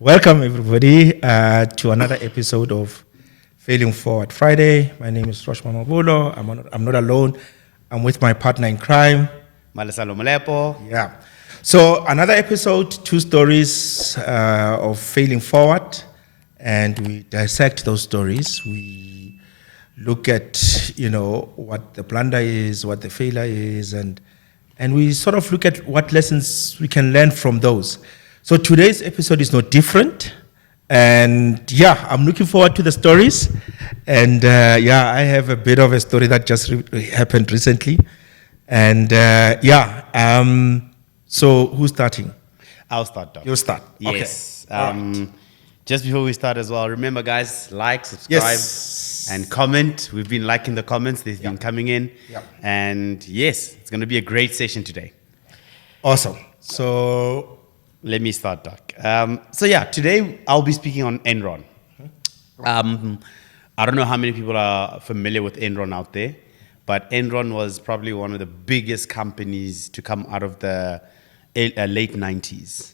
Welcome, everybody, to another episode of Failing Forward Friday. My name is Roche Mamabulo. I'm not alone. I'm with my partner in crime, Malesela and Yeah. So another episode, two stories of failing forward, and we dissect those stories. We look at, what the blunder is, what the failure is, and we sort of look at what lessons we can learn from those. So today's episode is no different. And I'm looking forward to the stories. And I have a bit of a story that just happened recently. And so who's starting? I'll start, Doc. You'll start. Yes. Okay. Right. Just before we start as well, remember, guys, like, subscribe, and comment. We've been liking the comments. They've been coming in. Yep. And yes, it's going to be a great session today. Awesome. So let me start, Doc. Today I'll be speaking on Enron. I don't know how many people are familiar with Enron out there, but Enron was probably one of the biggest companies to come out of the late 90s.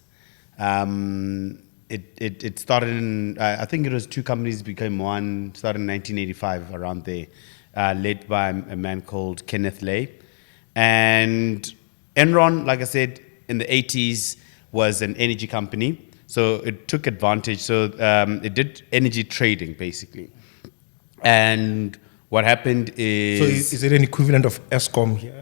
It started in, I think it was two companies became one, started in 1985, around there, led by a man called Kenneth Lay. And Enron, like I said, in the 80s, was an energy company. So it took advantage. So it did energy trading, basically. And what happened is... So is it an equivalent of ESCOM here?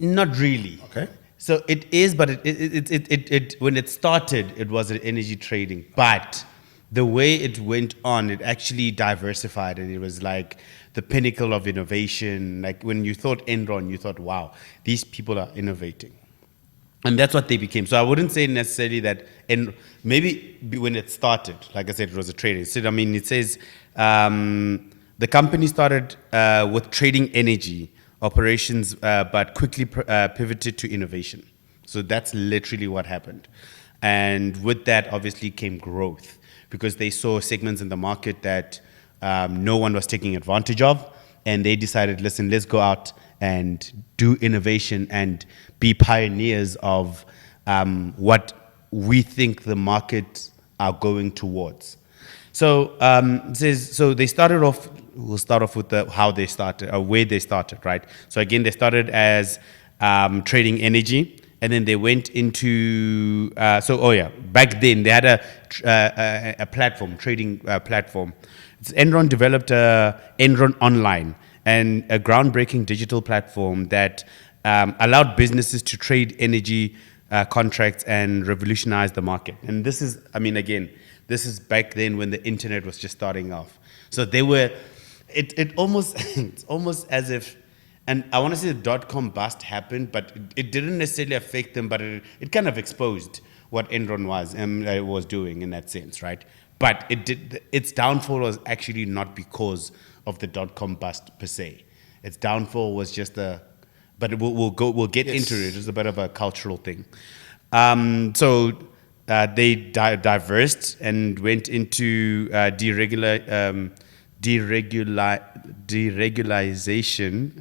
Not really. Okay. So it is, but it when it started, it was an energy trading. But the way it went on, it actually diversified, and it was like the pinnacle of innovation. Like when you thought Enron, you thought, wow, these people are innovating. And that's what they became. So I wouldn't say necessarily that, and maybe when it started, like I said, it was a trading. So, I mean, it says the company started with trading energy operations, but quickly pivoted to innovation. So that's literally what happened. And with that, obviously, came growth, because they saw segments in the market that no one was taking advantage of. And they decided, listen, let's go out and do innovation and be pioneers of what we think the markets are going towards. So it says, so they started off. We'll start off with how they started, or where they started, right? So again, they started as trading energy, and then they went into. Back then they had a platform, trading platform. Enron developed Enron Online, and a groundbreaking digital platform that allowed businesses to trade energy contracts and revolutionize the market. And this is, this is back then when the internet was just starting off. So they were, it's almost as if, and I want to say the dot-com bust happened, but it didn't necessarily affect them, but it kind of exposed what Enron was doing in that sense, right? But its downfall was actually not because of the dot-com bust per se. Its downfall was just but we'll get into it. It's a bit of a cultural thing. So they diversed and went into deregulization.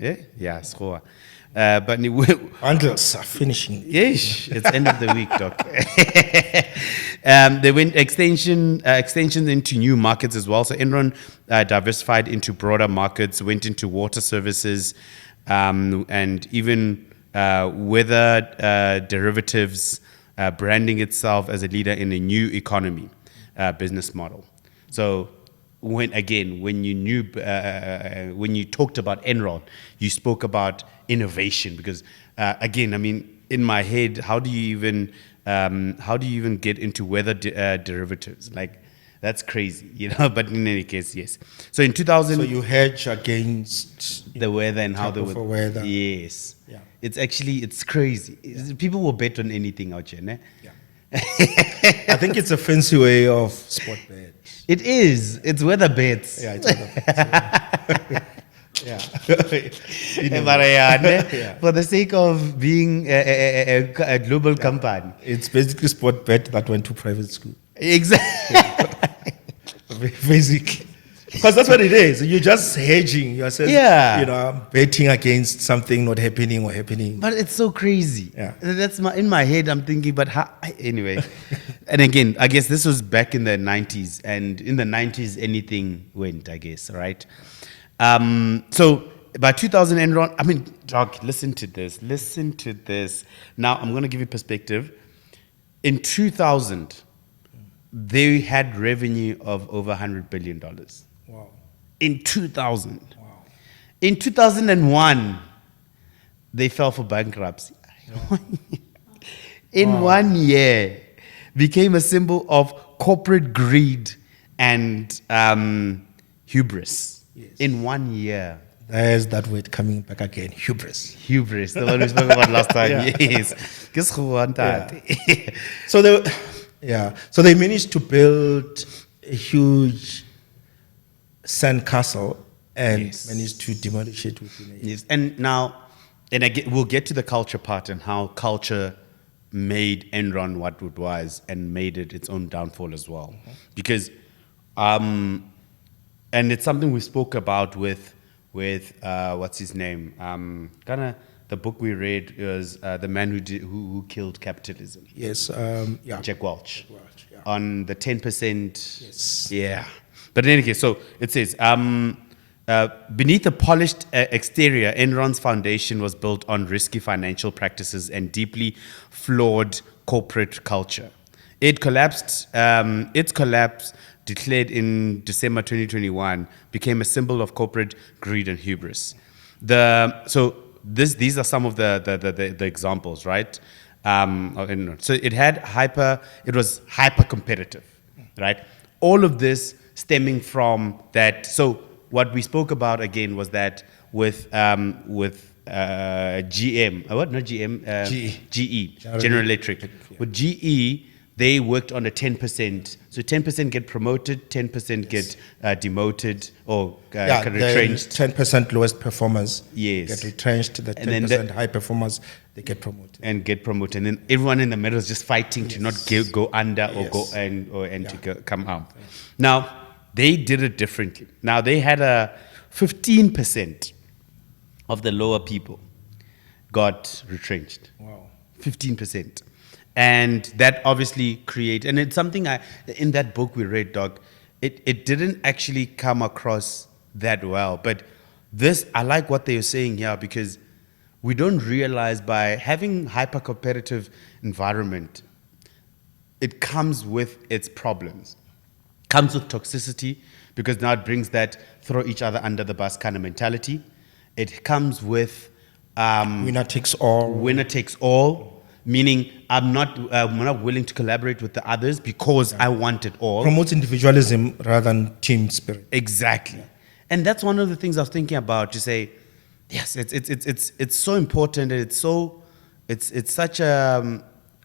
But bundles are finishing. Yes, it's end of the week, Doc. They went extensions into new markets as well. So Enron diversified into broader markets, went into water services, and even weather derivatives, branding itself as a leader in a new economy business model. So when you talked about Enron, you spoke about innovation, because in my head, how do you even get into weather derivatives? Like, that's crazy, But in any case, yes. So in 2000, so you hedge against the weather and how the weather. Yes. Yeah. It's crazy. People will bet on anything out here, ne? Yeah. I think it's a fancy way of sport bet. It is. It's weather bets. Yeah, it's weather bets. Yeah. For the sake of being a global company. It's basically sport bet that went to private school. Exactly. Basically. Because that's what it is. You're just hedging yourself. Yeah. Betting against something not happening or happening. But it's so crazy. Yeah. That's in my head. I'm thinking, but how? Anyway. and again, I guess this was back in the 90s, and in the 90s, anything went, I guess, right? So by 2000, Enron, I mean, Doc, listen to this. Now, I'm going to give you perspective. In 2000, they had revenue of over $100 billion. Wow. In 2000. Wow. In 2001, they fell for bankruptcy. In 1 year, became a symbol of corporate greed and hubris. Yes. In 1 year. There's that word coming back again, hubris. Hubris, the one we spoke about last time. Yeah. Yes. Guess who want that? So they managed to build a huge sandcastle and managed to demolish it within a year. Yes. And now, and again, we'll get to the culture part and how culture made Enron what it was and made it its own downfall as well. Because, and it's something we spoke about with what's his name? The book we read was The Man Who Killed Capitalism. Yes, Jack Welch. Yeah. On the 10%. Yes. Yeah. But in any case, so it says, beneath a polished exterior, Enron's foundation was built on risky financial practices and deeply flawed corporate culture. Its collapse, declared in December 2021, became a symbol of corporate greed and hubris. These are some of the examples, right? So it was hyper competitive, right? All of this stemming from that. So what we spoke about again was that with GM, what? Not GM, GE, General Electric. With GE, they worked on a 10%. So 10% get promoted, 10% get demoted or retrenched. 10% lowest performers get retrenched. The 10% high performers, they get promoted. And then everyone in the middle is just fighting to not go under or go to come out. Now, they did it differently. Now, they had a 15% of the lower people got retrenched. Wow. 15%. And that obviously and it's something in that book we read, Doc, it didn't actually come across that well. But I like what they're saying here because we don't realize by having hyper-competitive environment, it comes with its problems. Comes with toxicity because now it brings that throw each other under the bus kind of mentality. It comes with winner takes all. Winner takes all. Meaning, I'm not willing to collaborate with the others because I want it all. Promotes individualism rather than team spirit. Exactly, and that's one of the things I was thinking about. To say, yes, it's so important, and it's such a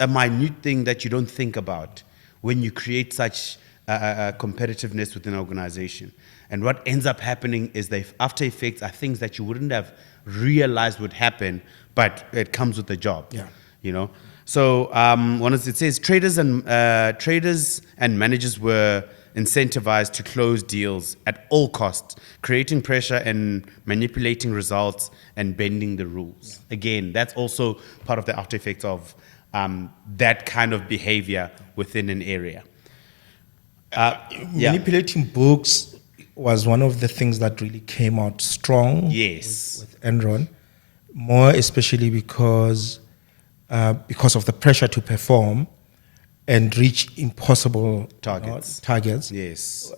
minute thing that you don't think about when you create such competitiveness within an organization. And what ends up happening is the after effects are things that you wouldn't have realized would happen, but it comes with the job. Yeah. You know, so it says traders and managers were incentivized to close deals at all costs, creating pressure and manipulating results and bending the rules. Yeah. Again, that's also part of the after effects of that kind of behavior within an area. Manipulating books was one of the things that really came out strong. Yes, with Enron, more especially because of the pressure to perform and reach impossible targets. Yes.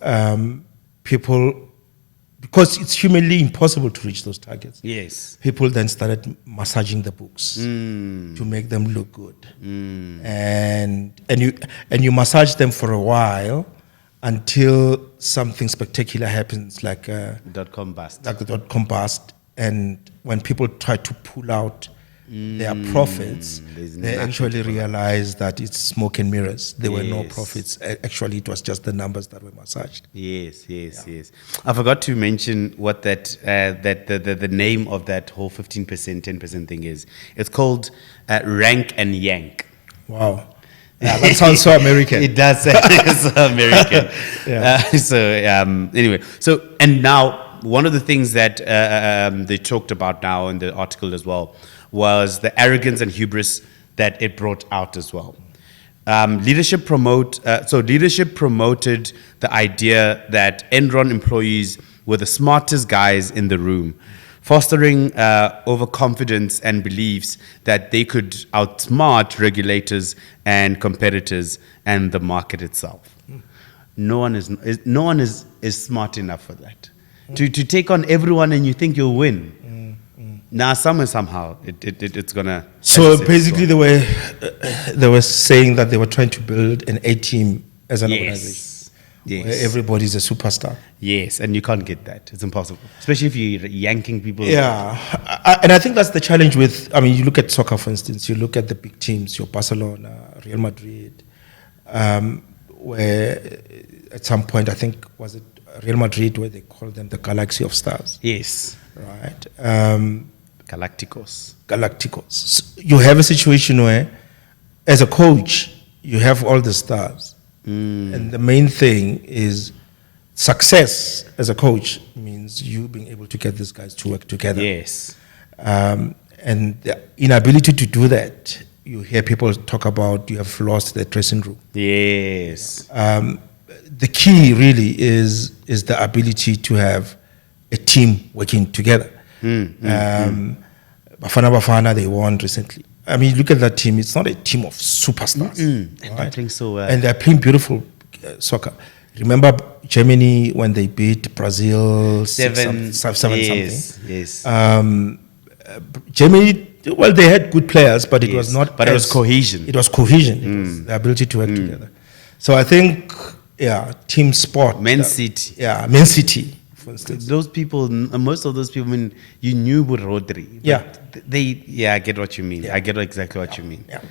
Because it's humanly impossible to reach those targets. Yes. People then started massaging the books to make them look good. And you massage them for a while until something spectacular happens, like .com bust. Like the .com bust. And when people try to pull out their profits, they actually realize that it's smoke and mirrors. There were no profits. Actually, it was just the numbers that were massaged. Yes. I forgot to mention what the name of that whole 15%, 10% thing is. It's called rank and yank. Wow. Yeah, that sounds so American. It does sound so American. Anyway, and now one of the things that they talked about now in the article as well was the arrogance and hubris that it brought out as well. Leadership promoted the idea that Enron employees were the smartest guys in the room, fostering overconfidence and beliefs that they could outsmart regulators and competitors and the market itself. No one is smart enough for that. To take on everyone and you think you'll win. Now, somehow, it's gonna. So basically, they were saying that they were trying to build an A team as an organization, where everybody's a superstar. Yes, and you can't get that. It's impossible, especially if you're yanking people. Yeah, and I think that's the challenge with. I mean, you look at soccer, for instance. You look at the big teams, your Barcelona, Real Madrid, where at some point I think was it Real Madrid where they called them the Galaxy of Stars. Yes. Right. Galacticos. So you have a situation where, as a coach, you have all the stars. And the main thing is success as a coach means you being able to get these guys to work together. Yes. And the inability to do that, you hear people talk about you have lost the dressing room. Yes. The key really is the ability to have a team working together. Bafana Bafana, they won recently. I mean, look at that team. It's not a team of superstars. And they're playing so well. And they're playing beautiful soccer. Remember Germany when they beat Brazil 7 something? Yes. Germany, well, they had good players, but it was not. But it was cohesion. It was cohesion. It was the ability to work together. So I think, team sport. Man City. Man City, for instance. Those people, most of those people, I mean, you knew about Rodri. Yeah. I get what you mean. Yeah. I get exactly what you mean. Yeah.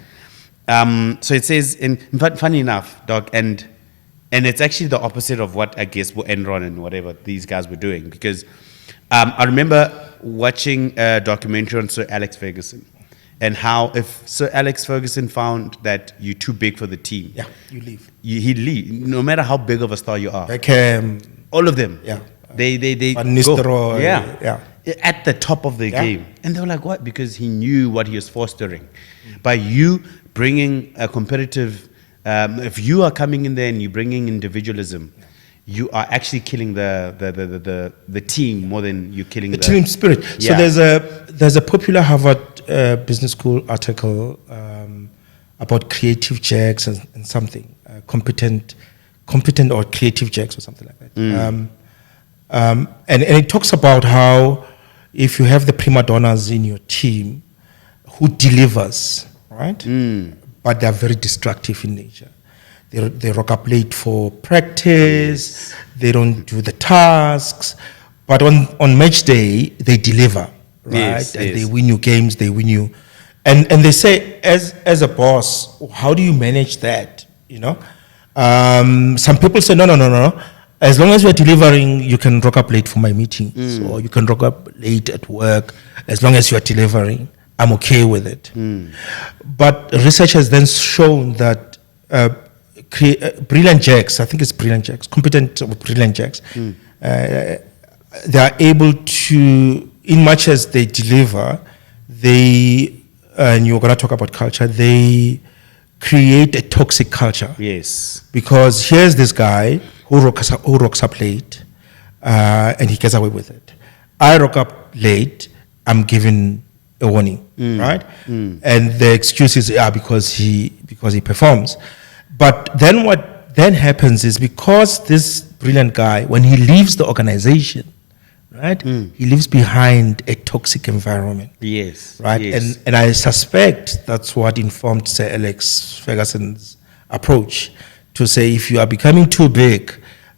So it says, in fact, funny enough, Doc, and it's actually the opposite of what I guess Enron and whatever these guys were doing, because I remember watching a documentary on Sir Alex Ferguson and how if Sir Alex Ferguson found that you're too big for the team, you leave. He'd leave, no matter how big of a star you are. Beckham. All of them. Yeah. They Van Nistelrooy. Yeah. At the top of the game. And they were like, what? Because he knew what he was fostering. By you bringing a competitive, if you are coming in there and you're bringing individualism, you are actually killing the team more than you're killing the team spirit. Yeah. So there's a popular Harvard Business School article about creative jacks and something, competent or creative jacks or something like that. And it talks about how if you have the prima donnas in your team who delivers, right? But they're very destructive in nature. They rock up late for practice. They don't do the tasks. But on match day, they deliver, right? And they win you games. They win you. And they say, as a boss, how do you manage that? You know, some people say, no. As long as you're delivering, you can rock up late for my meetings, or you can rock up late at work. As long as you're delivering, I'm okay with it. But research has then shown that brilliant jacks, I think it's brilliant jacks, competent or brilliant jacks, they are able to, in much as they deliver, and you're going to talk about culture, they create a toxic culture. Yes. Because here's this guy who rocks up late, and he gets away with it. I rock up late, I'm given a warning, right? And the excuse is because he performs. But then what then happens is because this brilliant guy, when he leaves the organization, right, he leaves behind a toxic environment. Yes. Right? Yes. And I suspect that's what informed Sir Alex Ferguson's approach to say if you are becoming too big,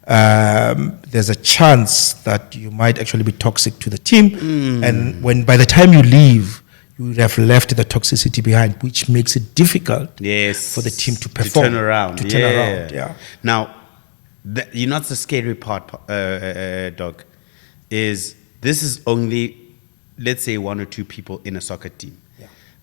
there's a chance that you might actually be toxic to the team. And by the time you leave, you would have left the toxicity behind, which makes it difficult for the team to perform. To turn around. Yeah. Now, you know what's the scary part, Doc, is this is only, let's say, 1 or 2 people in a soccer team.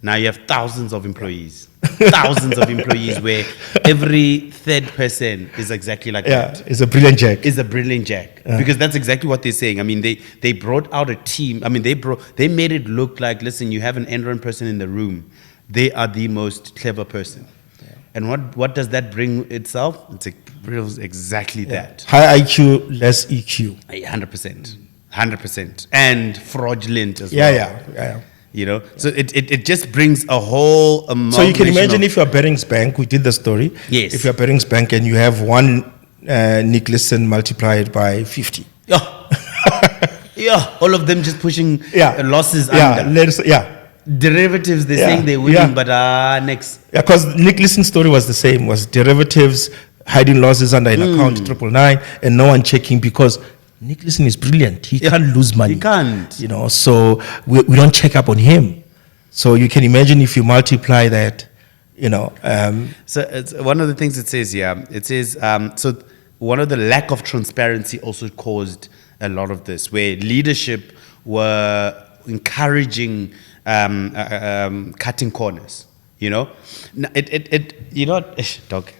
Now you have thousands of employees, where every third person is exactly like that. Is a brilliant jack. Because that's exactly what they're saying. I mean, they brought out a team. I mean, they made it look like, listen, you have an Enron person in the room. They are the most clever person. And what does that bring itself? It's exactly that. High IQ, less EQ. 100%. 100%. And fraudulent as well. Yeah. You know, so it just brings a whole So you can imagine if you're Barings Bank, we did the story. Yes. If you're Barings Bank and you have one Nicholson multiplied by 50. Yeah, all of them just pushing losses under. Derivatives, they're saying they're winning, but next. Yeah, because Nicholson's story was the same, was derivatives, hiding losses under an account 999, and no one checking because Nicholson is brilliant. He can't lose money. He can't. You know, so we don't check up on him. So you can imagine if you multiply that, you know. So it's one of the things it says here, it says, so one of the lack of transparency also caused a lot of this, where leadership were encouraging cutting corners, you know. Dog.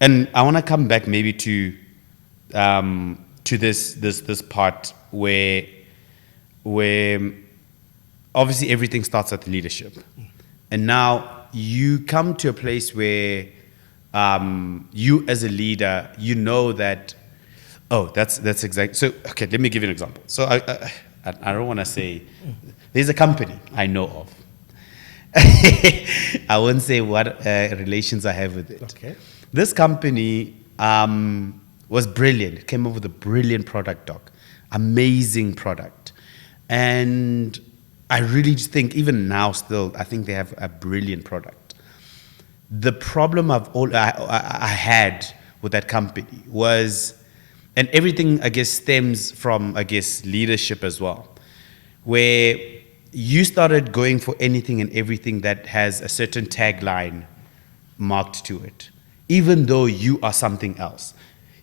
And I want to come back maybe to this part where obviously everything starts at the leadership, and now you come to a place where you as a leader, you know that. Oh, that's exactly. So, okay, let me give you an example. So, I don't want to say, there's a company I know of. I won't say what relations I have with it. Okay. This company was brilliant. It came up with a brilliant product, doc. Amazing product. And I really think, even now still, I think they have a brilliant product. The problem I had with that company was, and everything, I guess, stems from, I guess, leadership as well, where you started going for anything and everything that has a certain tagline marked to it, even though you are something else.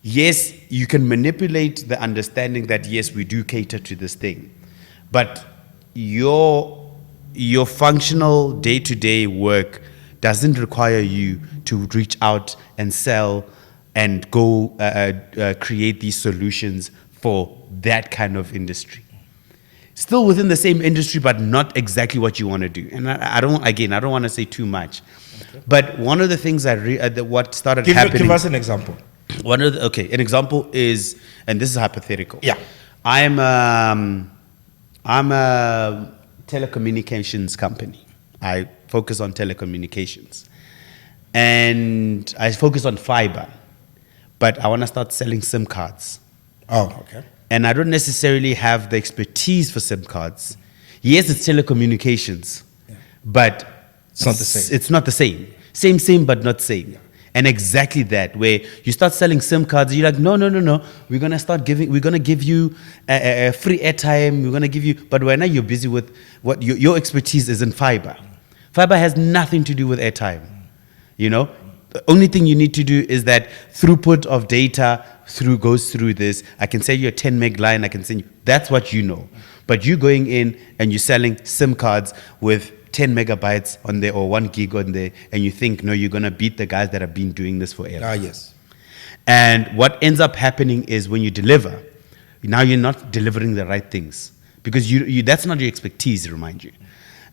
Yes, you can manipulate the understanding that, yes, we do cater to this thing, but your functional day-to-day work doesn't require you to reach out and sell and go create these solutions for that kind of industry. Still within the same industry, but not exactly what you want to do. And I don't want to say too much. Okay. But one of the things what started happening. Give us an example. An example is, and this is hypothetical. Yeah. I'm a telecommunications company. I focus on telecommunications. And I focus on fiber. But I want to start selling SIM cards. Oh, okay. And I don't necessarily have the expertise for SIM cards. Yes, it's telecommunications, but it's not the same. It's not the same. Same, but not same. Yeah. And exactly that, where you start selling SIM cards, you're like, no. We're gonna give you a free airtime. We're gonna give you, but right now you're busy with what your expertise is in fiber. Fiber has nothing to do with airtime. You know, the only thing you need to do is that throughput of data goes through this. I can send you a 10 meg line. I can send you. That's what you know. But you going in and you're selling SIM cards with 10 megabytes on there or 1 gig on there, and you think, no, you're gonna beat the guys that have been doing this forever. Ah, yes. And what ends up happening is when you deliver, now you're not delivering the right things because you that's not your expertise, remind you.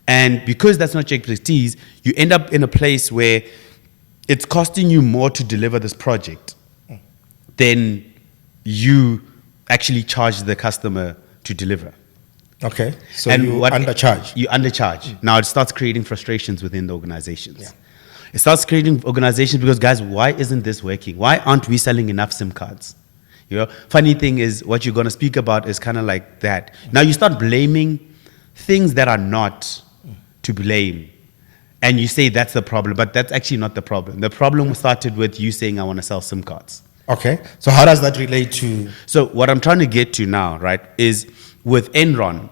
And because that's not your expertise, you end up in a place where it's costing you more to deliver this project than you actually charge the customer to deliver. Okay, so you undercharge. You undercharge. Now it starts creating frustrations within the organizations. Yeah. It starts creating organizations because, guys, why isn't this working? Why aren't we selling enough SIM cards? You know, funny thing is what you're going to speak about is kind of like that. Now you start blaming things that are not to blame. And you say that's the problem, but that's actually not the problem. The problem started with you saying, I want to sell SIM cards. Okay, so how does that relate to? So what I'm trying to get to now, right, is with Enron,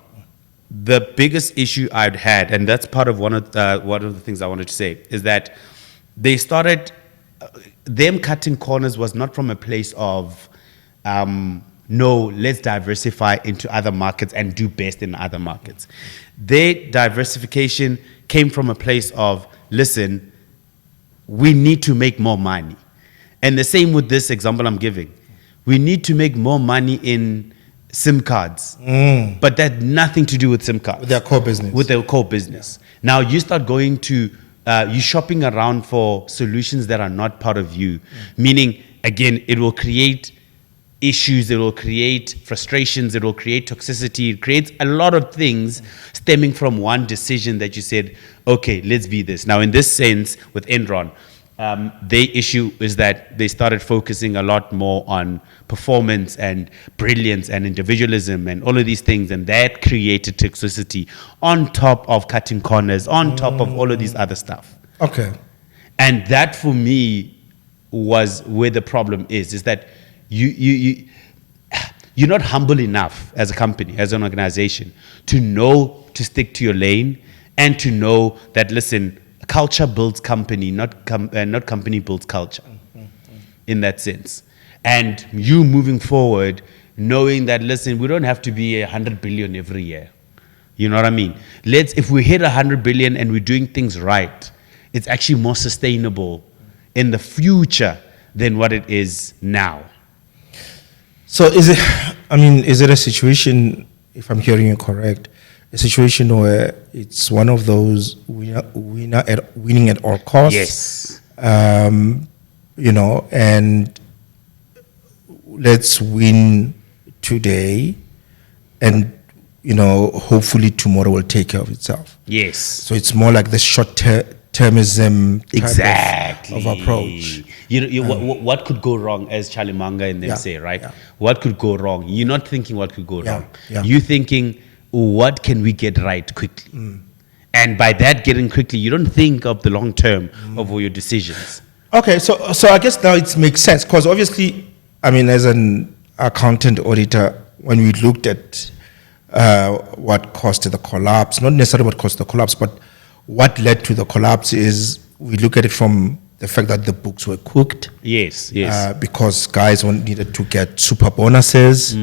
the biggest issue I'd had, and that's part of one of the things I wanted to say, is that they started, them cutting corners was not from a place of, no, let's diversify into other markets and do best in other markets. Their diversification came from a place of, listen, we need to make more money. And the same with this example I'm giving. We need to make more money in SIM cards. But that had nothing to do with SIM cards. With their core business. With their core business. Now you start going to you're shopping around for solutions that are not part of you. Meaning, again, it will create issues, it will create frustrations, it will create toxicity, it creates a lot of things stemming from one decision that you said, okay, let's be this. Now, in this sense, with Enron, their issue is that they started focusing a lot more on performance and brilliance and individualism and all of these things, and that created toxicity on top of cutting corners, on top of all of these other stuff. Okay. And that, for me, was where the problem is that you're not humble enough as a company, as an organization, to know to stick to your lane and to know that, listen, culture builds company, not company builds culture, in that sense. And you moving forward, knowing that, listen, we don't have to be 100 billion every year. You know what I mean? If we hit 100 billion and we're doing things right, it's actually more sustainable in the future than what it is now. So is it a situation, if I'm hearing you correct, a situation where it's one of those winning at all costs? Yes. And let's win today, and hopefully tomorrow will take care of itself. Yes. So it's more like the short-termism exactly of approach. What could go wrong, as Charlie Manga and them say, right? Yeah. What could go wrong? You're not thinking what could go wrong. Yeah. You're thinking, what can we get right quickly? And by that getting quickly, you don't think of the long term of all your decisions. Okay, so I guess now it makes sense, because obviously, as an accountant auditor, when we looked at what caused the collapse, not necessarily what caused the collapse, but what led to the collapse, is we look at it from the fact that the books were cooked. Yes. Because guys needed to get super bonuses.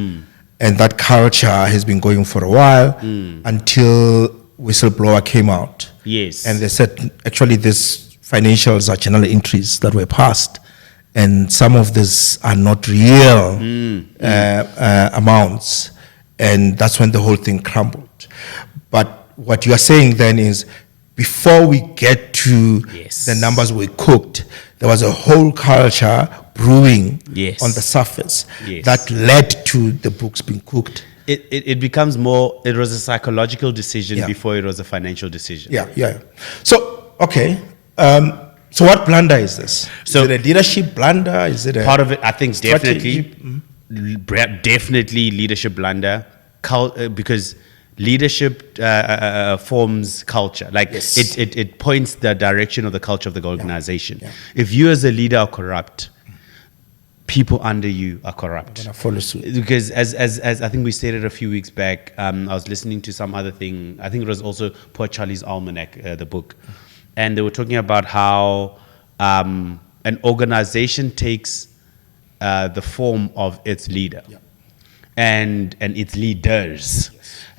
And that culture has been going for a while until whistleblower came out. Yes. And they said, actually, these financials are journal entries that were passed, and some of these are not real amounts. And that's when the whole thing crumbled. But what you are saying then is, before we get to the numbers we cooked, there was a whole culture brewing on the surface that led to the books being cooked. It becomes more, it was a psychological decision before it was a financial decision. Yeah. So, okay. So what blunder is this? Is it a leadership blunder? Is it a part of it? I think strategy? definitely leadership blunder, because leadership forms culture. Like it points the direction of the culture of the organization. Yeah. If you as a leader are corrupt, people under you are corrupt. Follow suit. Because as I think we stated a few weeks back, I was listening to some other thing. I think it was also Poor Charlie's Almanac, the book. And they were talking about how an organization takes the form of its leader and its leaders.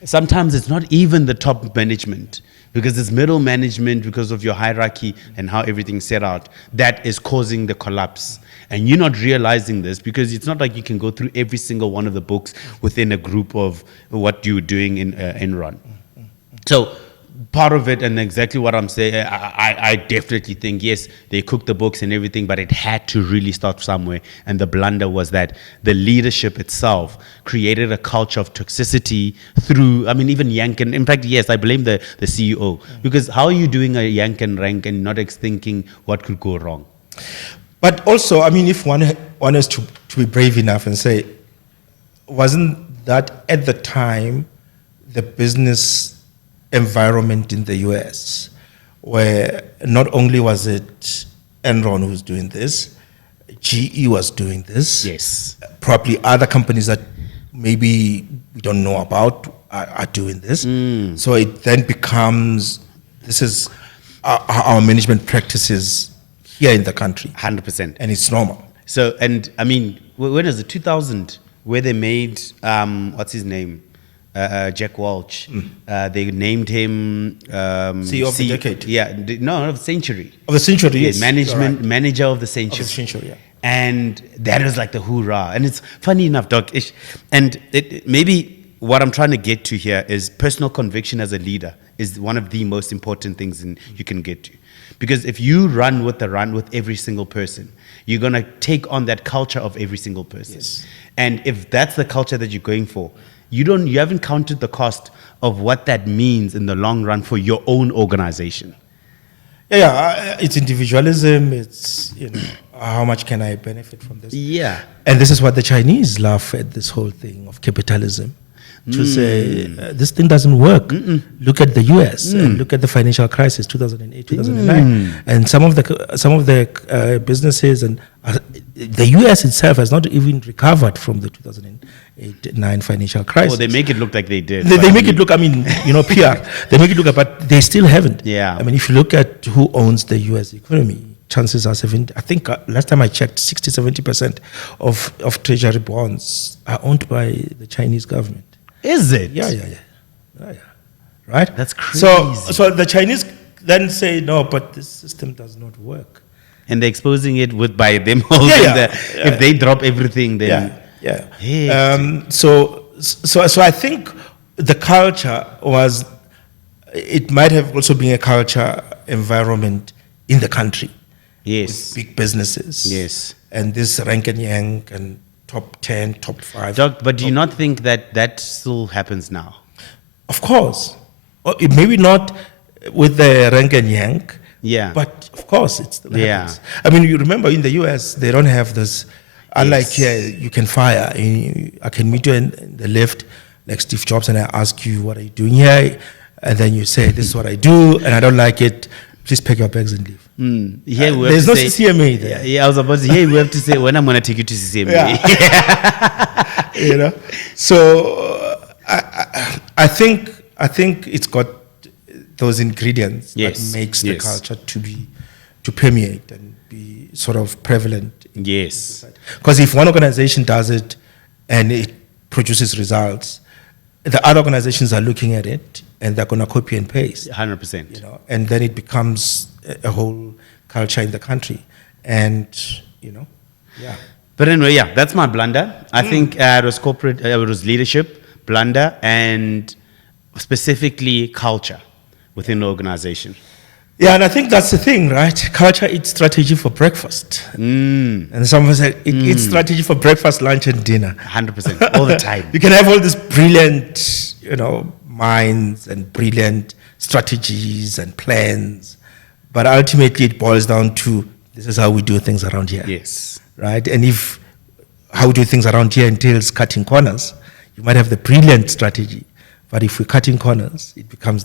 Sometimes it's not even the top management, because it's middle management, because of your hierarchy and how everything's set out, that is causing the collapse. And you're not realizing this, because it's not like you can go through every single one of the books within a group of what you're doing in Enron. So part of it, and exactly what I'm saying, I definitely think, yes, they cooked the books and everything, but it had to really start somewhere. And the blunder was that the leadership itself created a culture of toxicity through, even yank. And in fact, yes, I blame the CEO, because how are you doing a yank and rank and not thinking what could go wrong? But also, if one is to be brave enough and say, wasn't that at the time the business environment in the US, where not only was it Enron who was doing this, GE was doing this. Yes. Probably other companies that maybe we don't know about are doing this. So it then becomes, this is our management practices here in the country. 100%. And it's normal. So, and when is it? 2000, where they made, what's his name? Jack Welch. They named him CEO of the decade. Yeah, of the century. Of the century, yes. Manager of the century. Of the century, yeah. And that was like the hoorah. And it's funny enough, Doc. And maybe what I'm trying to get to here is personal conviction as a leader is one of the most important things you can get to. Because if you run with every single person, you're going to take on that culture of every single person. Yes. And if that's the culture that you're going for, you haven't counted the cost of what that means in the long run for your own organization. Yeah, it's individualism. It's, how much can I benefit from this? Yeah. And this is what the Chinese laugh at, this whole thing of capitalism. To say, this thing doesn't work. Look at the US and look at the financial crisis, 2008, 2009. And some of the businesses and the US itself has not even recovered from the 2008-9 financial crisis. Well, they make it look like they did. They make it look, PR. They make it look, but they still haven't. Yeah. I mean, if you look at who owns the US economy, chances are I think last time I checked, 60-70% of treasury bonds are owned by the Chinese government. Is it? Yeah. Right? That's crazy. So the Chinese then say, no, but this system does not work. And they're exposing it by them holding if they drop everything, then... Yeah. So I think the culture it might have also been a culture environment in the country. Yes. With big businesses. Yes. And this rank and yank and top 10, top 5. Doc, but do you not think that still happens now? Of course. Maybe not with the rank and yank. Yeah. But of course, it still happens. I mean, you remember in the US, they don't have this. Unlike here, you can fire. I can meet you in the lift like Steve Jobs and I ask you, what are you doing here? And then you say, this is what I do and I don't like it. Please pack your bags and leave. There's no CCMA there. Yeah, I was about to say, we have to say, when I'm going to take you to CCMA. Yeah. So I think it's got those ingredients that makes the culture to permeate and be sort of prevalent. Yes. Because if one organization does it and it produces results, the other organizations are looking at it and they're going to copy and paste. 100%. And then it becomes a whole culture in the country. And, yeah. But anyway, that's my blunder. I think it was corporate, it was leadership, blunder, and specifically culture within the organization. Yeah, and I think that's the thing, right? Culture eats strategy for breakfast. And someone said, it eats strategy for breakfast, lunch, and dinner. 100%, all the time. You can have all these brilliant, minds and brilliant strategies and plans, but ultimately it boils down to, this is how we do things around here. Yes. Right? And if how we do things around here entails cutting corners, you might have the brilliant strategy, but if we're cutting corners,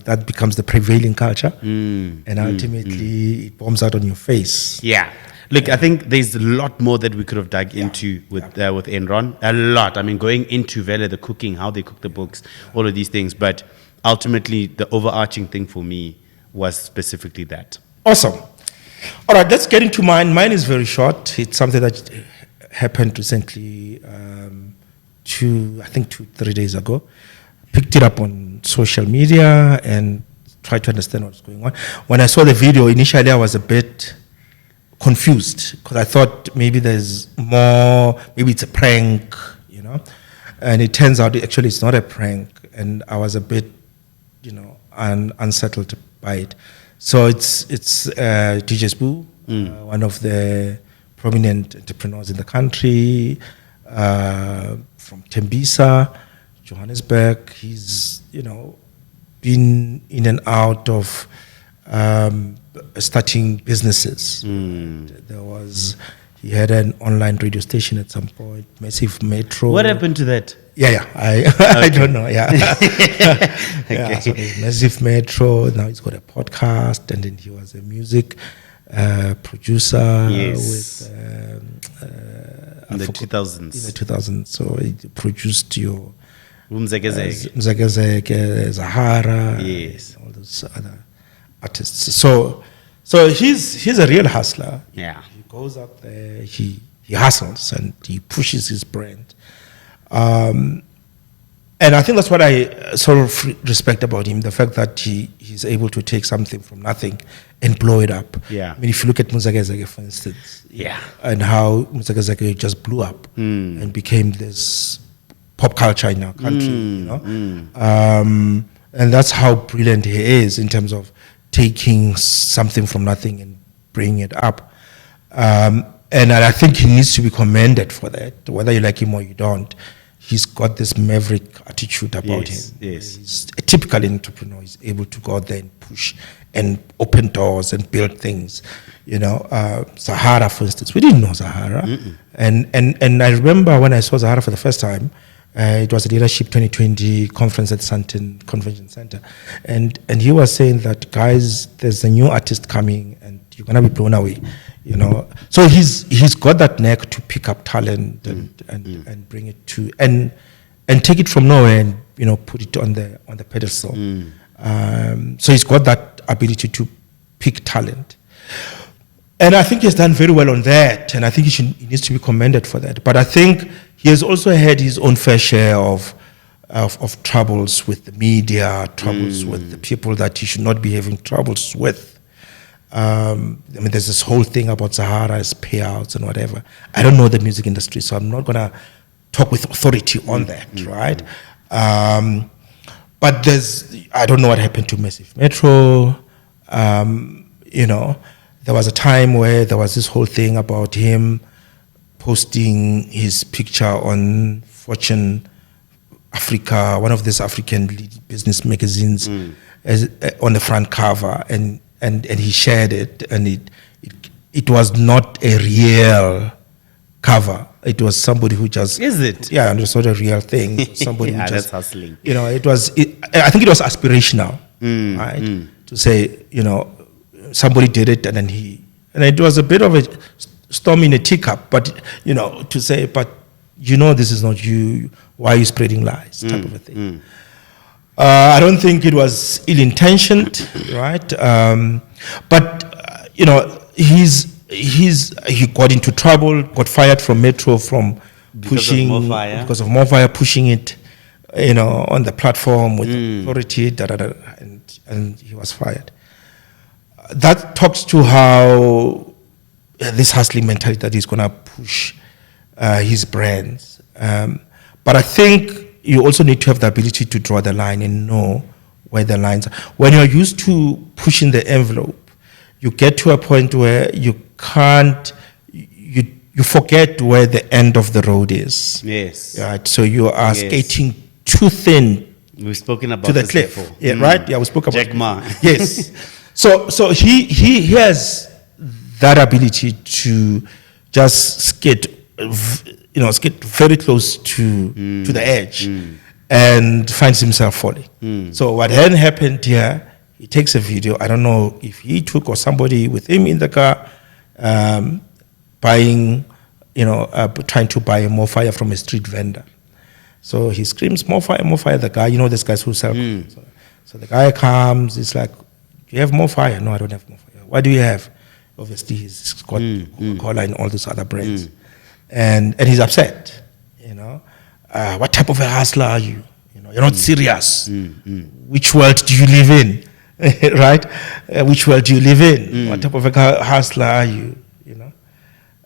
that becomes the prevailing culture, and ultimately it bombs out on your face. Yeah. Look, I think there's a lot more that we could have dug into with Enron. A lot. I mean, going into Vele, the cooking, how they cook the books, all of these things. But ultimately, the overarching thing for me was specifically that. Awesome. All right, let's get into mine. Mine is very short. It's something that happened recently, 2-3 days ago. Picked it up on social media and tried to understand what's going on. When I saw the video, initially I was a bit confused because I thought maybe there's more, maybe it's a prank, and it turns out actually it's not a prank, and I was a bit, unsettled by it. So it's DJ Sbu, one of the prominent entrepreneurs in the country, from Tembisa, Johannesburg. He's been in and out of starting businesses. He had an online radio station at some point, Massive Metro. What happened to that? I don't know. Okay. So there's Massive Metro. Now he's got a podcast, and then he was a music producer with in the 2000s. In the 2000s, so he produced your Mzegezeke, Zahara, all those other artists. So he's a real hustler. Yeah, he goes out there, he hustles and he pushes his brand. And I think that's what I sort of respect about him, the fact that he's able to take something from nothing and blow it up. Yeah. I mean, if you look at Mzegezeke, for instance, and how Mzegezeke just blew up and became this pop culture in our country, And that's how brilliant he is in terms of taking something from nothing and bringing it up. And I think he needs to be commended for that, whether you like him or you don't. He's got this maverick attitude about him. Yes. He's a typical entrepreneur. He's able to go out there and push and open doors and build things. Sahara, for instance, we didn't know Sahara. And I remember when I saw Sahara for the first time, it was a Leadership 2020 conference at Sandton Convention Center. And he was saying that, guys, there's a new artist coming and you're going to be blown away. So he's got that knack to pick up talent and bring it to and take it from nowhere and put it on the pedestal. So he's got that ability to pick talent, and I think he's done very well on that. And I think he needs to be commended for that. But I think he has also had his own fair share of troubles with the media, troubles with the people that he should not be having troubles with. There's this whole thing about Sahara's payouts and whatever. I don't know the music industry, so I'm not going to talk with authority on that, right? But I don't know what happened to Massive Metro. There was a time where there was this whole thing about him posting his picture on Fortune Africa, one of these African business magazines, on the front cover, and he shared it, and it was not a real cover. It was somebody who just... Is it? Yeah, and it's not a real thing. It was somebody who that's just... hustling. I think it was aspirational, right? To say, somebody did it, and it was a bit of a storm in a teacup, but, to say, but this is not you, why are you spreading lies, type of a thing. I don't think it was ill-intentioned, right? But he got into trouble, got fired from Metro because of more fire, pushing it, on the platform with authority, and he was fired. That talks to how this hustling mentality that he's going to push his brands. But I think you also need to have the ability to draw the line and know where the lines are. When you're used to pushing the envelope, you get to a point where you can't, you forget where the end of the road is. Yes. Right. So you are skating too thin. We've spoken about to the this cliff. before. Yeah, right? Yeah, we spoke about Jack Ma. Yes. So he has that ability to just skate very close to the edge and finds himself falling. So what then happened here, he takes a video. I don't know if he took or somebody with him in the car buying, trying to buy more fire from a street vendor. So he screams, more fire, the guy. These guys who sell. So the guy comes, he's like, do you have more fire? No, I don't have more fire. What do you have? Obviously, he's got Coca-Cola and all those other brands. And he's upset, what type of a hustler are you? You're not serious. Which world do you live in? Right? Which world do you live in? What type of a hustler are you?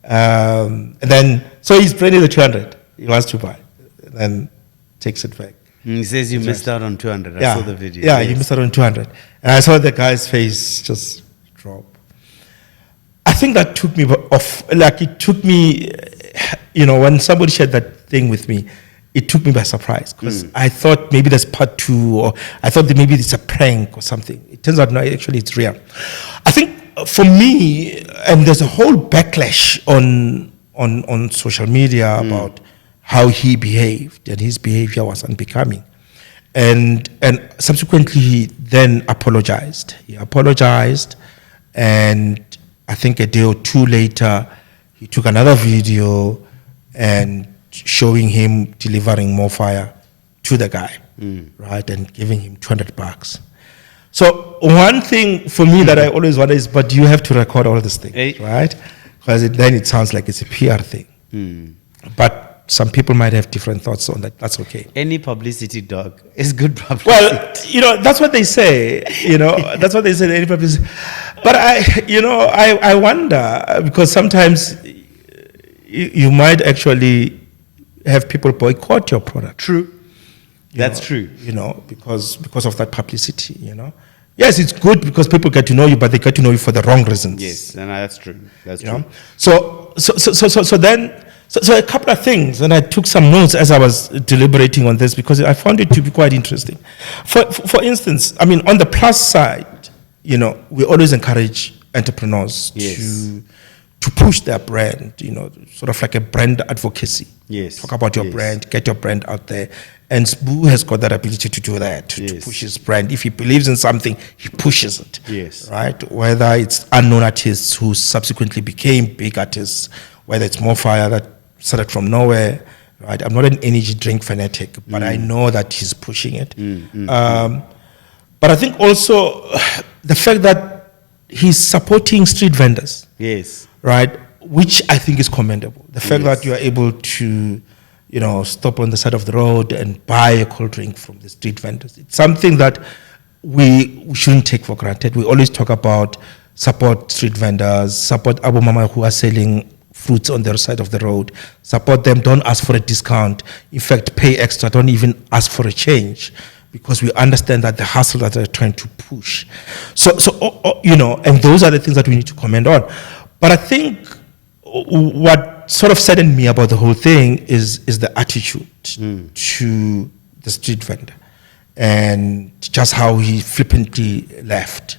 And then, so he's bringing the 200. He wants to buy. And then takes it back. He says you missed out on 200. I saw the video. Yeah, you missed out on 200. And I saw the guy's face just drop. I think that took me off. Like, it took me, when somebody shared that thing with me, it took me by surprise, because I thought maybe there's part 2, or I thought that maybe it's a prank or something. It turns out, no, actually it's real. I think for me, and there's a whole backlash on social media about how he behaved, and his behavior was unbecoming. And subsequently, he then apologized. He apologized, and I think a day or 2 later, he took another video and showing him delivering more fire to the guy, right, and giving him $200. So one thing for me that I always wonder is, but you have to record all these things, right? Because then it sounds like it's a PR thing. But some people might have different thoughts on that. That's okay. Any publicity, dog, is good publicity. Well, that's what they say. That's what they say. Any publicity. But I wonder, because sometimes you might actually have people boycott your product. True. That's true. Because of that publicity. Yes, it's good because people get to know you, but they get to know you for the wrong reasons. Yes, and that's true. That's You true. know? So a couple of things, and I took some notes as I was deliberating on this because I found it to be quite interesting. For instance, I mean, on the plus side, you know, we always encourage entrepreneurs to push their brand, you know, sort of like a brand advocacy. Yes. Talk about your brand, get your brand out there. And Sbu has got that ability to do that, to push his brand. If he believes in something, he pushes it. Yes. Right? Whether it's unknown artists who subsequently became big artists, whether it's More Fire that started from nowhere, right? I'm not an energy drink fanatic, but I know that he's pushing it. But I think also the fact that he's supporting street vendors. Yes. Right? Which I think is commendable. The fact that you are able to, you know, stop on the side of the road and buy a cold drink from the street vendors. It's something that we shouldn't take for granted. We always talk about support street vendors, support Abu Mama who are selling fruits on their side of the road, support them, don't ask for a discount. In fact, pay extra, don't even ask for a change, because we understand that the hustle that they're trying to push. So you know, and those are the things that we need to comment on. But I think what sort of saddened me about the whole thing is the attitude to the street vendor and just how he flippantly left.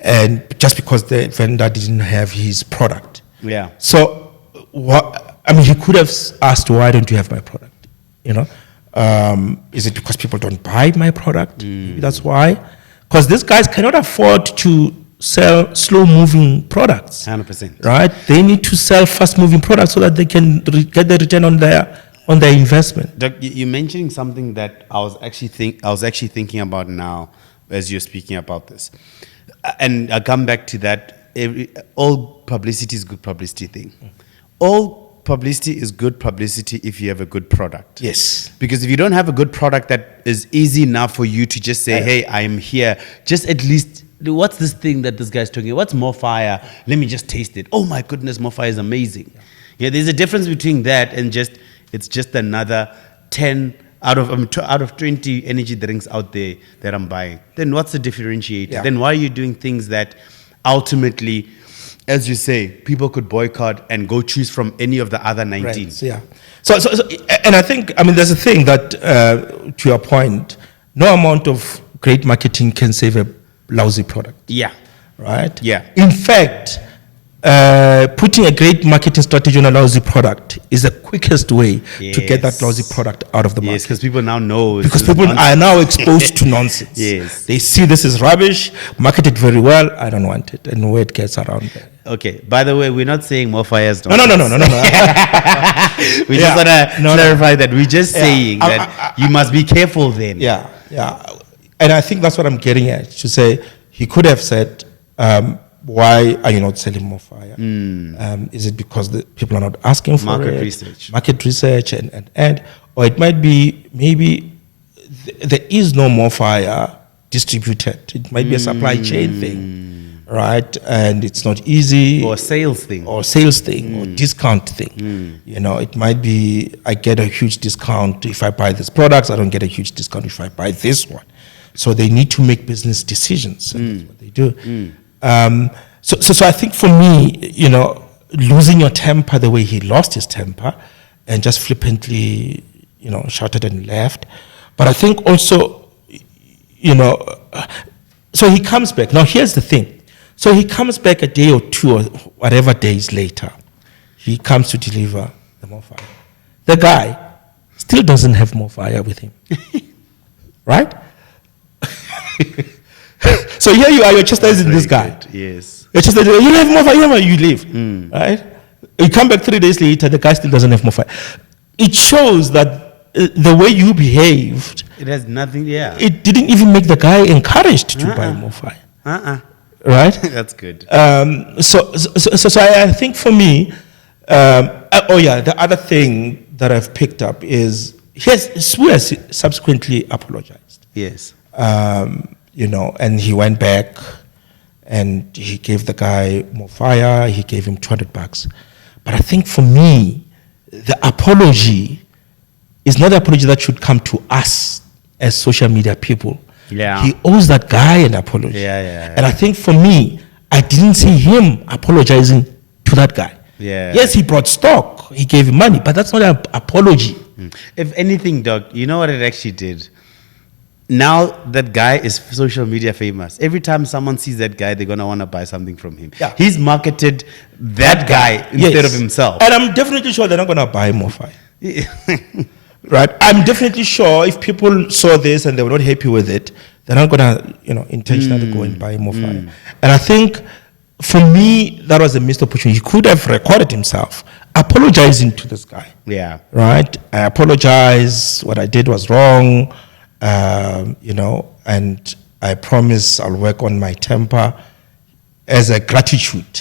And just because the vendor didn't have his product. Yeah. So, he could have asked, why don't you have my product? You know, is it because people don't buy my product? Maybe that's why. Because these guys cannot afford to sell slow-moving products. 100%. Right? They need to sell fast-moving products so that they can get the return on their investment. Doc, you're mentioning something that I was actually thinking about now as you're speaking about this. And I'll come back to that. All publicity is good publicity thing. All publicity is good publicity if you have a good product. Yes. Because if you don't have a good product that is easy enough for you to just say, hey, I'm here, just at least, what's this thing that this guy's talking about? What's More Fire? Let me just taste it. Oh my goodness, More Fire is amazing. Yeah, there's a difference between that and it's just another 10 out of 20 energy drinks out there that I'm buying. Then what's the differentiator? Yeah. Then why are you doing things that ultimately, as you say, people could boycott and go choose from any of the other 19? Right. Yeah. So, and I think, there's a thing that, to your point, no amount of great marketing can save a lousy product. Yeah. Right? Yeah. In fact, putting a great marketing strategy on a lousy product is the quickest way to get that lousy product out of the market. Yes, because people now know. Because people are now exposed to nonsense. Yes. They see this is rubbish, market it very well, I don't want it, and word gets around there. Okay, by the way, we're not saying More Fires don't. No. We just want to clarify that. We're just saying that you must be careful then. Yeah. And I think that's what I'm getting at, to say he could have said, why are you not selling More Fire? Is it because the people are not asking for Market it? research. Market research, and or it might be maybe there is no More Fire distributed. It might be a supply chain thing, right? And it's not easy. Or a sales thing. Or discount thing. You know, it might be I get a huge discount if I buy this product. I don't get a huge discount if I buy this one. So they need to make business decisions, and that's what they do. So I think for me, you know, losing your temper the way he lost his temper and just flippantly, you know, shouted and left. But I think also, you know, so he comes back. Now here's the thing. So he comes back a day or two or whatever days later. He comes to deliver the More Fire. The guy still doesn't have More Fire with him. Right? So here you are, you're chastising this guy. Good. Yes. You're chastising, you have More Fire, you leave. Right? You come back 3 days later, the guy still doesn't have More Fire. It shows that the way you behaved, it has nothing, it didn't even make the guy encouraged to buy More Fire. Right? That's good. So I think for me, the other thing that I've picked up is, Sbu has subsequently apologized. Yes. You know, and he went back and he gave the guy More Fire, he gave him $200. But I think for me, the apology is not an apology that should come to us as social media people. Yeah. he owes that guy an apology. Yeah. And I think for me, I didn't see him apologizing to that guy. Yeah. Yes, he brought stock, he gave him money, but that's not an apology. If anything, Doc, you know what it actually did? Now that guy is social media famous. Every time someone sees that guy, they're going to want to buy something from him. Yeah. He's marketed that guy instead of himself. And I'm definitely sure they're not going to buy Morphy. Right? I'm definitely sure if people saw this and they were not happy with it, they're not going to, intentionally go and buy Morphy. And I think for me, that was a missed opportunity. He could have recorded himself apologizing to this guy. Yeah. Right? I apologize. What I did was wrong. And I promise I'll work on my temper. As a gratitude,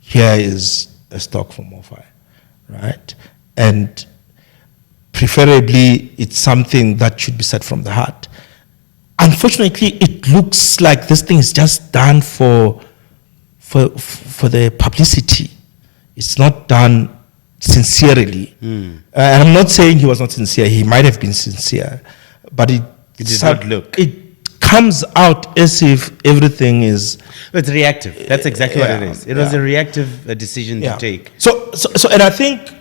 here is a stock for Morphy, right? And preferably, it's something that should be said from the heart. Unfortunately, it looks like this thing is just done for the publicity. It's not done sincerely. And I'm not saying he was not sincere. He might have been sincere. But it did not look. It comes out as if everything is. It's reactive. That's exactly what it is. It was a reactive decision to take. So, and I think,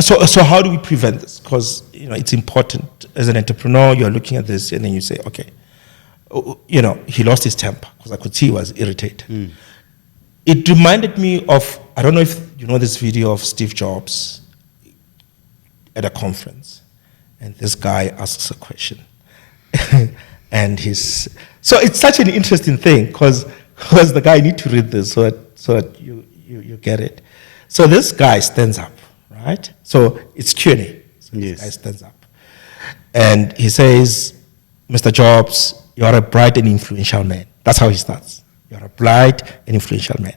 so how do we prevent this? Because, it's important. As an entrepreneur, you're looking at this and then you say, okay, he lost his temper because I could see he was irritated. It reminded me of, I don't know if you know this video of Steve Jobs at a conference. And this guy asks a question. And so it's such an interesting thing because the guy, need to read this so that you get it. So this guy stands up, right? So it's Q&A. So this guy stands up. And he says, Mr. Jobs, you are a bright and influential man. That's how he starts. You are a bright and influential man.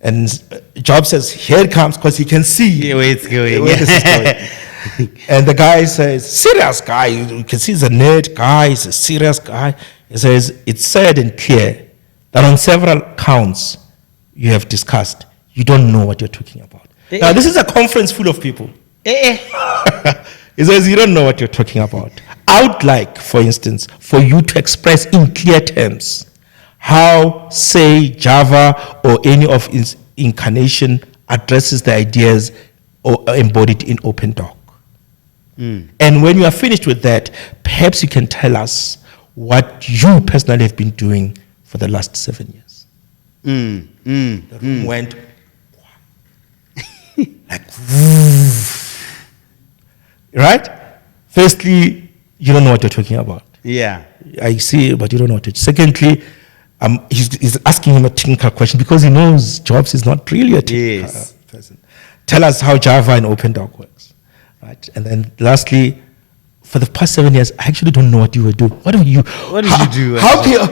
And Jobs says, here it comes, because he can see where it's going. Where this is going. And the guy says, serious guy. You can see he's a nerd guy. He's a serious guy. He says, it's said and clear that on several counts you have discussed, you don't know what you're talking about. Now, this is a conference full of people. He says, you don't know what you're talking about. I would like, for instance, for you to express in clear terms how, say, Java or any of its incarnation addresses the ideas or embodied in OpenDoc. And when you are finished with that, perhaps you can tell us what you personally have been doing for the last 7 years. The room went like, right? Firstly, you don't know what you're talking about. Yeah. I see, but you don't know what to. Secondly, he's asking him a technical question because he knows Jobs is not really a technical person. Tell us how Java and OpenDoc works. Right? And then lastly, for the past 7 years, I actually don't know what you were doing. What did you do? How can you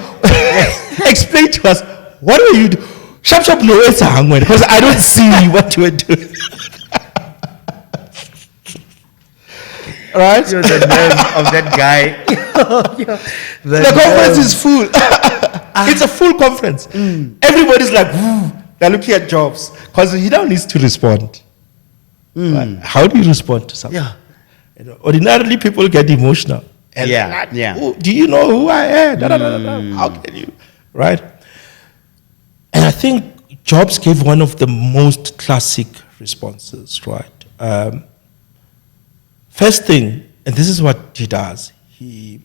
explain to us what do you do? Sharp no, it's a hangman because I don't see what you were doing. Right? You're the nerve of that guy. The conference is full. It's a full conference. Everybody's like, woo. They're looking at Jobs because he now needs to respond. Right? How do you respond to something? Yeah. Ordinarily, people get emotional. And do you know who I am? How can you? Right? And I think Jobs gave one of the most classic responses, right? First thing, and this is what he does, he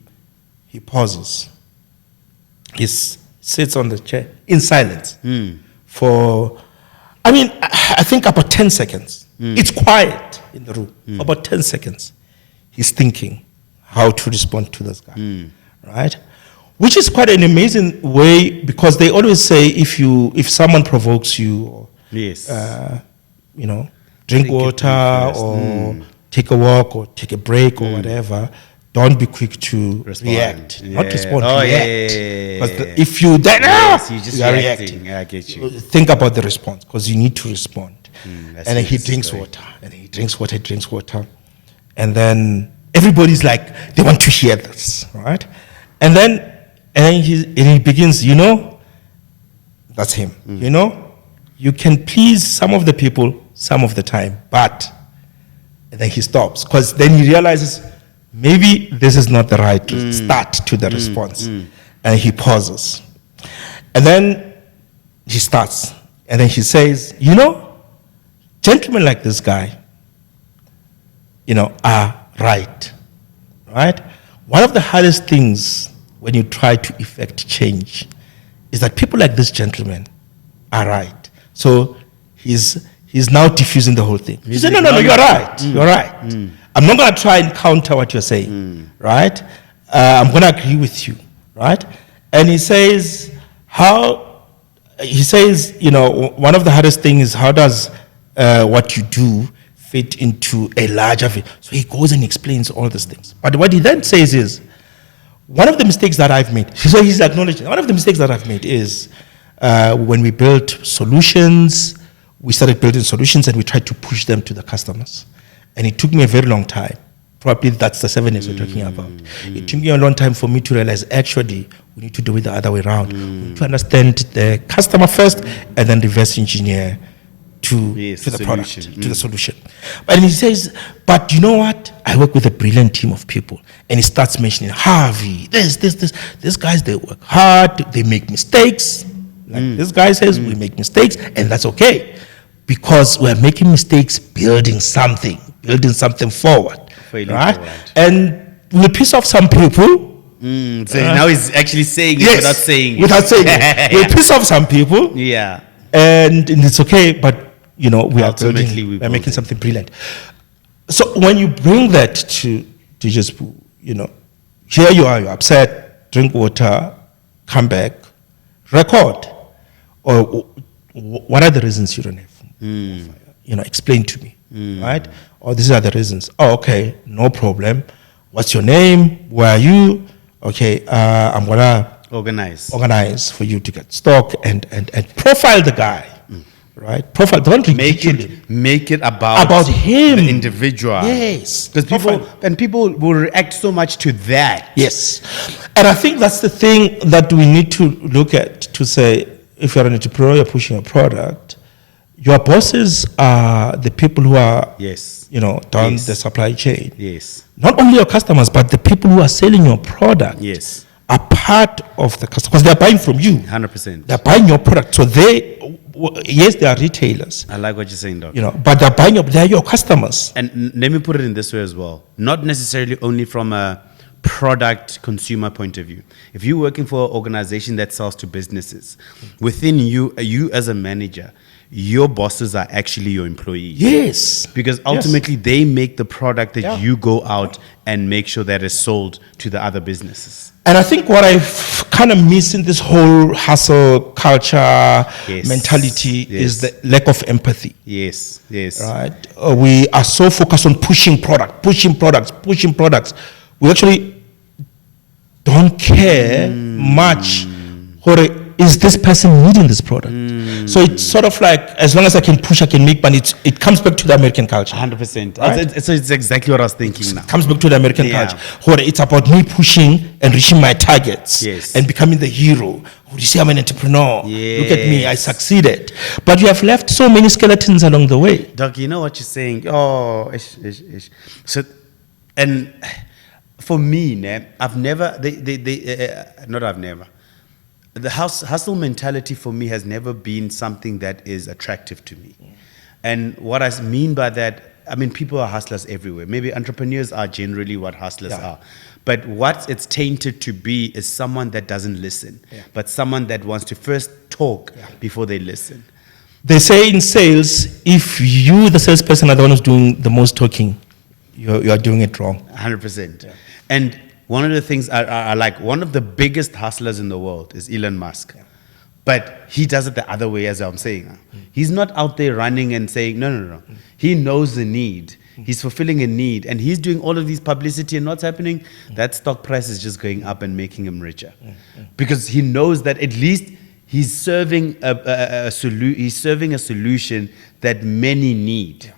pauses. He sits on the chair in silence for, I think about 10 seconds. It's quiet in the room. For about 10 seconds. He's thinking how to respond to this guy, right? Which is quite an amazing way because they always say if someone provokes you, or, drink water or take a walk or take a break or whatever, don't be quick to react. Not respond, react. Because if you then, you are reacting. I get you. Think about the response because you need to respond. And then he drinks water, and he drinks water. And then everybody's like, they want to hear this, right? And then he begins, that's him. You can please some of the people some of the time, but and then he stops because then he realizes maybe this is not the right start to the response. And he pauses. And then he starts. And then he says, gentlemen like this guy, are right. Right? One of the hardest things when you try to effect change is that people like this gentleman are right. So he's now diffusing the whole thing. He said, no, you're right. You're right. I'm not going to try and counter what you're saying. Right? I'm going to agree with you. Right? And he says, one of the hardest things is how does what you do fit into a larger vision? So he goes and explains all these things. But what he then says is, one of the mistakes that I've made, so he's acknowledging, one of the mistakes that I've made is when we built solutions, we started building solutions and we tried to push them to the customers. And it took me a very long time. Probably that's the 7 years we're talking about. It took me a long time for me to realize, actually, we need to do it the other way around. We need to understand the customer first and then reverse engineer to the product, to the solution. And he says, but you know what? I work with a brilliant team of people. And he starts mentioning Harvey, these guys, they work hard, they make mistakes. Like this guy says, we make mistakes, and that's okay. Because we're making mistakes building something forward. Right? And we piss off some people. So now he's actually saying it without saying it. Without saying it. We piss off some people. Yeah. And it's okay, but we're making something brilliant. So when you bring that to DJ Sbu, here you are, you're upset, drink water, come back, record. Or what are the reasons you don't have? Explain to me, right? Or these are the reasons. Oh, okay, no problem. What's your name? Where are you? Okay, I'm gonna organize for you to get stock and profile the guy. Right? Profile. Don't make it about him, the individual. Yes, because people will react so much to that. Yes, and I think that's the thing that we need to look at to say, if you're an entrepreneur, you're pushing a product. Your bosses are the people who are, down the supply chain. Yes. Not only your customers, but the people who are selling your product. Yes. Are part of the customer because they're buying from you. 100%. They're buying your product, so they are retailers. I like what you're saying, Doc. But they're your customers. And let me put it in this way as well. Not necessarily only from a product consumer point of view. If you're working for an organization that sells to businesses, within you as a manager, your bosses are actually your employees. Yes. Because ultimately they make the product that you go out and make sure that is sold to the other businesses. And I think what I kind of miss in this whole hustle culture mentality is the lack of empathy. Yes. Right? We are so focused on pushing products. We actually don't care much. Is this person needing this product? So it's sort of like, as long as I can push, I can make money. It comes back to the American culture. 100%. Right? So it's exactly what I was thinking now. It comes back to the American culture. It's about me pushing and reaching my targets and becoming the hero. You see, I'm an entrepreneur. Look at me, I succeeded. But you have left so many skeletons along the way. Doc, you know what you're saying? Oh, ish. So, and for me, I've never, the hustle mentality for me has never been something that is attractive to me. And what I mean by that, people are hustlers everywhere. Maybe entrepreneurs are generally what hustlers are. But what it's tainted to be is someone that doesn't listen, but someone that wants to first talk before they listen. They say in sales, if you, the salesperson, are the one who's doing the most talking, you are doing it wrong. 100%. Yeah. And one of the things I like, one of the biggest hustlers in the world is Elon Musk. Yeah. But he does it the other way, as I'm saying. He's not out there running and saying, no. He knows the need. He's fulfilling a need. And he's doing all of these publicity. And what's happening? That stock price is just going up and making him richer. Because he knows that at least he's serving a solution that many need.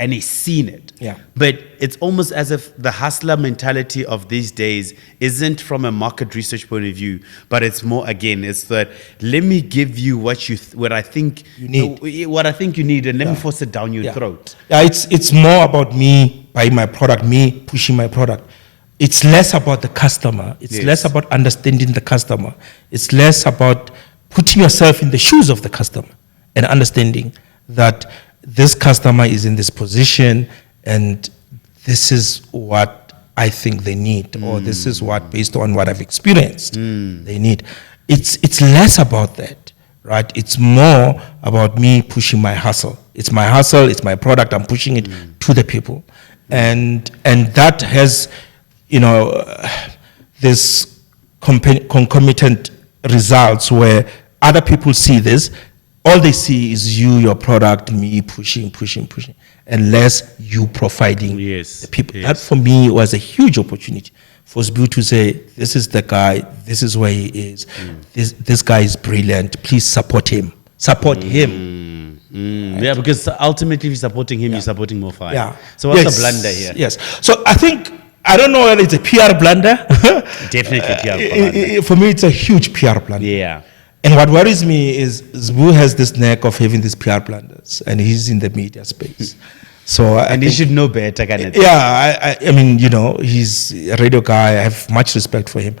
And he's seen it. Yeah. But it's almost as if the hustler mentality of these days isn't from a market research point of view, but it's more, again, it's that let me give you what I think you need, and let me force it down your throat. Yeah, it's more about me buying my product, me pushing my product. it's less about the customer. It's less about understanding the customer. It's less about putting yourself in the shoes of the customer and understanding that this customer is in this position and this is what I think they need, or this is what, based on what I've experienced, they need. It's less about that, right? It's more about me pushing my hustle. It's my hustle, it's my product, I'm pushing it to the people. And that has, this concomitant results where other people see this, all they see is you, your product, me pushing, and less you providing the people. That for me was a huge opportunity for Sbu to say, this is the guy, this is where he is, this guy is brilliant, please support him. Yeah, because ultimately if you're supporting him, you're supporting more fire. Yeah. So what's the blunder here? Yes. So I think, I don't know whether it's a PR blunder. Definitely PR blunder. For me, it's a huge PR blunder. Yeah. And what worries me is Sbu has this knack of having these PR blunders, and he's in the media space. So he should know better, can it? Yeah, I mean, he's a radio guy. I have much respect for him,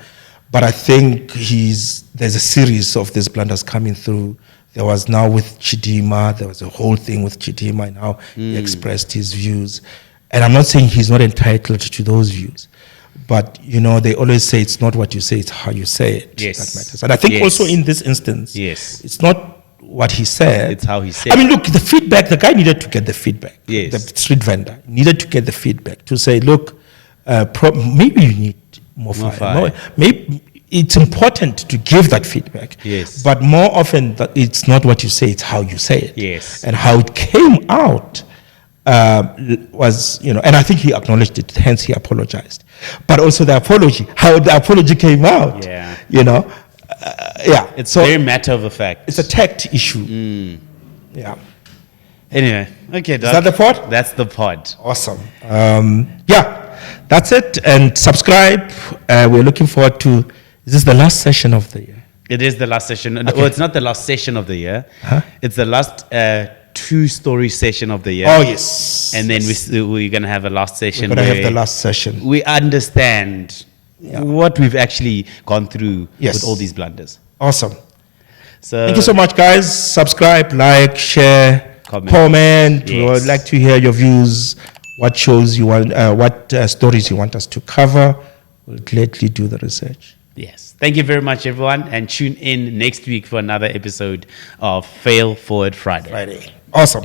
but I think there's a series of these blunders coming through. There was now with Chidima, there was a whole thing with Chidima and how he expressed his views. And I'm not saying he's not entitled to those views, but they always say it's not what you say, it's how you say it that matters. And I think also in this instance, it's not what he said, it's how he said. I mean, look, the feedback, the guy needed to get the feedback. Yes. The street vendor needed to get the feedback to say, look, maybe you need more fire. Maybe it's important to give that feedback. Yes. But more often, it's not what you say, it's how you say it. Yes. And how it came out was, and I think he acknowledged it, hence he apologized. But also the apology, how the apology came out. Yeah. It's very matter of the fact. It's a tact issue. Yeah. Anyway, okay, Doc. Is that the pod? That's the pod. Awesome. That's it. And subscribe. We're looking forward to, is this the last session of the year? It is the last session. Okay. Well, it's not the last session of the year. Huh? It's the last two-story session of the year. Oh, yes. And then we're going to have a last session. We're going to have the last session. We understand what we've actually gone through with all these blunders. Awesome. So thank you so much, guys. Subscribe, like, share, comment. We would like to hear your views. What shows you want, what stories you want us to cover. We'll gladly do the research. Yes. Thank you very much, everyone. And tune in next week for another episode of Fail Forward Friday. Awesome.